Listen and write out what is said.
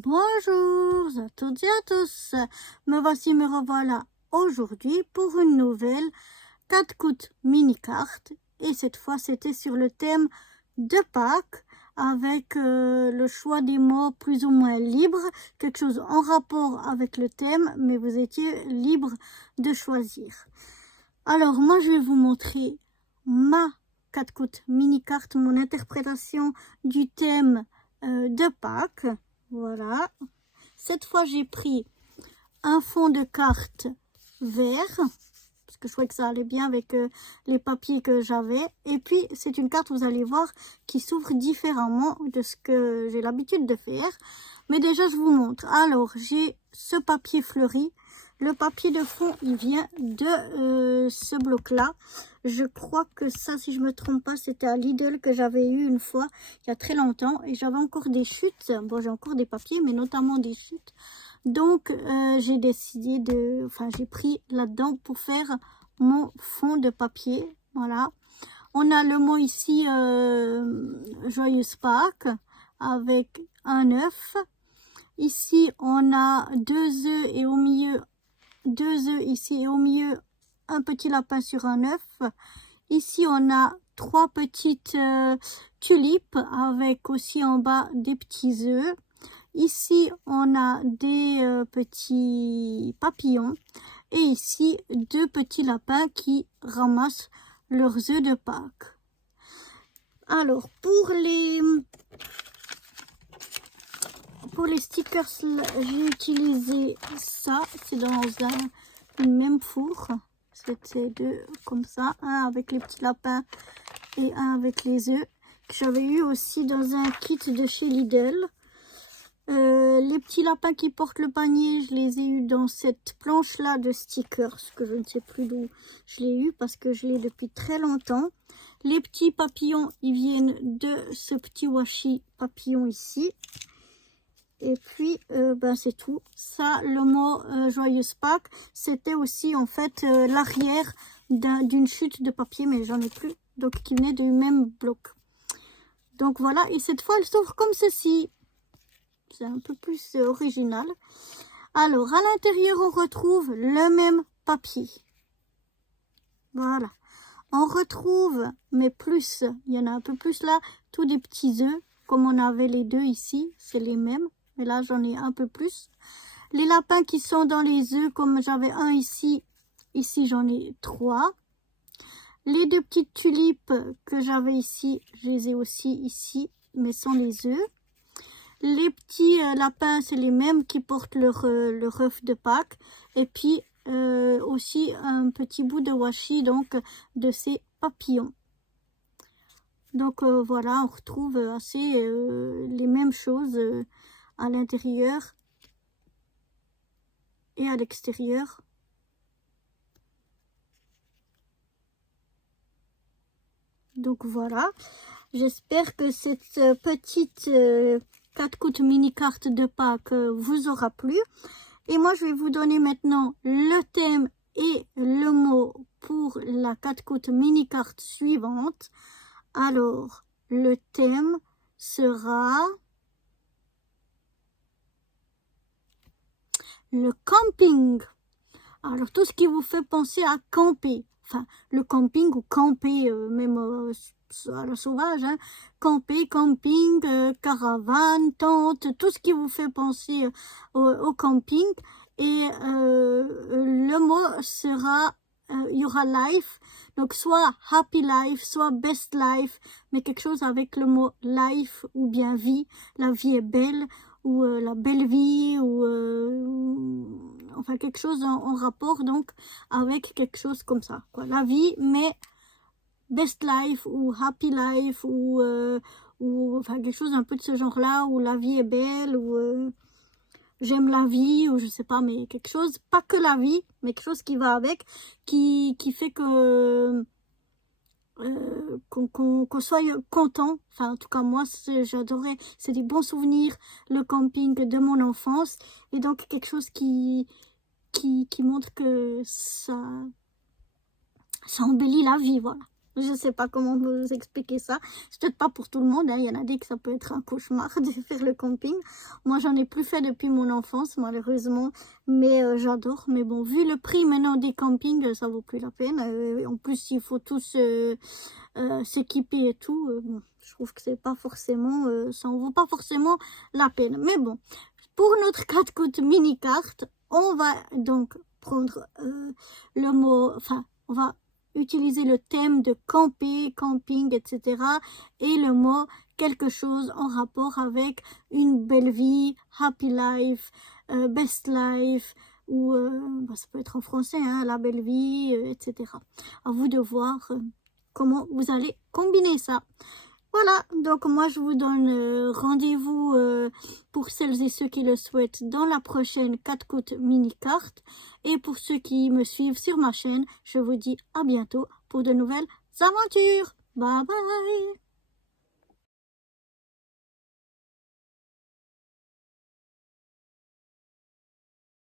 Bonjour à toutes et à tous, me revoilà aujourd'hui pour une nouvelle 4 coups mini-carte et cette fois c'était sur le thème de Pâques avec le choix des mots plus ou moins libres, quelque chose en rapport avec le thème mais vous étiez libre de choisir. Alors moi je vais vous montrer ma 4 coups mini-carte, mon interprétation du thème de Pâques. Voilà, cette fois j'ai pris un fond de carte vert, parce que je trouvais que ça allait bien avec les papiers que j'avais. Et puis c'est une carte, vous allez voir, qui s'ouvre différemment de ce que j'ai l'habitude de faire. Mais déjà je vous montre. Alors j'ai ce papier fleuri. Le papier de fond, il vient de ce bloc-là. Je crois que ça, si je me trompe pas, c'était à Lidl que j'avais eu une fois, il y a très longtemps. Et j'avais encore des chutes. Bon, j'ai encore des papiers, mais notamment des chutes. Donc, j'ai décidé de... Enfin, j'ai pris là-dedans pour faire mon fond de papier. Voilà. On a le mot ici, Joyeuse Pâques, avec un œuf. Ici, on a 2 œufs et au milieu... 2 œufs ici et au milieu un petit lapin sur un œuf. Ici on a 3 petites tulipes avec aussi en bas des petits œufs. Ici on a des petits papillons et ici 2 petits lapins qui ramassent leurs œufs de Pâques. Alors pour les stickers, j'ai utilisé ça, c'est dans une même four. C'était 2 comme ça, un avec les petits lapins et un avec les œufs, que j'avais eu aussi dans un kit de chez Lidl. Les petits lapins qui portent le panier, je les ai eu dans cette planche-là de stickers, que je ne sais plus d'où je l'ai eu parce que je l'ai depuis très longtemps. Les petits papillons, ils viennent de ce petit washi papillon ici. Et puis, c'est tout. Ça, le mot Joyeuse Pâques, c'était aussi en fait l'arrière d'une chute de papier, mais j'en ai plus. Donc, qui venait du même bloc. Donc, voilà. Et cette fois, elle s'ouvre comme ceci. C'est un peu plus original. Alors, à l'intérieur, on retrouve le même papier. Voilà. On retrouve, mais plus, il y en a un peu plus là, tous des petits œufs, comme on avait les 2 ici. C'est les mêmes. Mais là, j'en ai un peu plus. Les lapins qui sont dans les œufs, comme j'avais un ici, ici j'en ai 3. Les 2 petites tulipes que j'avais ici, je les ai aussi ici, mais sans les œufs. Les petits lapins, c'est les mêmes qui portent leur œuf de Pâques. Et puis aussi un petit bout de washi, donc de ces papillons. Donc voilà, on retrouve assez les mêmes choses à l'intérieur et à l'extérieur. Donc voilà, j'espère que cette petite 4 coups mini carte de Pâques vous aura plu. Et moi je vais vous donner maintenant le thème et le mot pour la 4 coups mini carte suivante. Alors le thème sera le camping. Alors, tout ce qui vous fait penser à camper. Enfin, le camping ou camper, même à la sauvage. Hein. Camper, camping, caravane, tente, tout ce qui vous fait penser au camping. Et le mot sera, il y aura life. Donc, soit happy life, soit best life. Mais quelque chose avec le mot life ou bien vie. La vie est belle. Ou la belle vie, ou enfin quelque chose en rapport donc avec quelque chose comme ça, quoi. La vie, mais best life ou happy life ou enfin quelque chose un peu de ce genre-là, où la vie est belle, ou j'aime la vie, ou je sais pas, mais quelque chose, pas que la vie, mais quelque chose qui va avec, qui fait que qu'on soit content. Enfin en tout cas moi j'adorais, c'est des bons souvenirs, le camping de mon enfance, et donc quelque chose qui montre que ça embellit la vie, voilà. Je sais pas comment vous expliquer ça. C'est peut-être pas pour tout le monde, hein. Il y en a dit que ça peut être un cauchemar de faire le camping. Moi, j'en ai plus fait depuis mon enfance, malheureusement. Mais j'adore. Mais bon, vu le prix maintenant des campings, ça vaut plus la peine. En plus, il faut tous s'équiper et tout. Bon, je trouve que c'est pas forcément, ça en vaut pas forcément la peine. Mais bon, pour notre 4 côtes mini carte, on va donc prendre le mot, enfin, on va utiliser le thème de camper, camping, etc. et le mot quelque chose en rapport avec une belle vie, happy life, best life, ou ça peut être en français, hein, la belle vie, etc. À vous de voir comment vous allez combiner ça. Voilà, donc moi je vous donne rendez-vous pour celles et ceux qui le souhaitent dans la prochaine 4 côtes mini carte. Et pour ceux qui me suivent sur ma chaîne, je vous dis à bientôt pour de nouvelles aventures. Bye bye!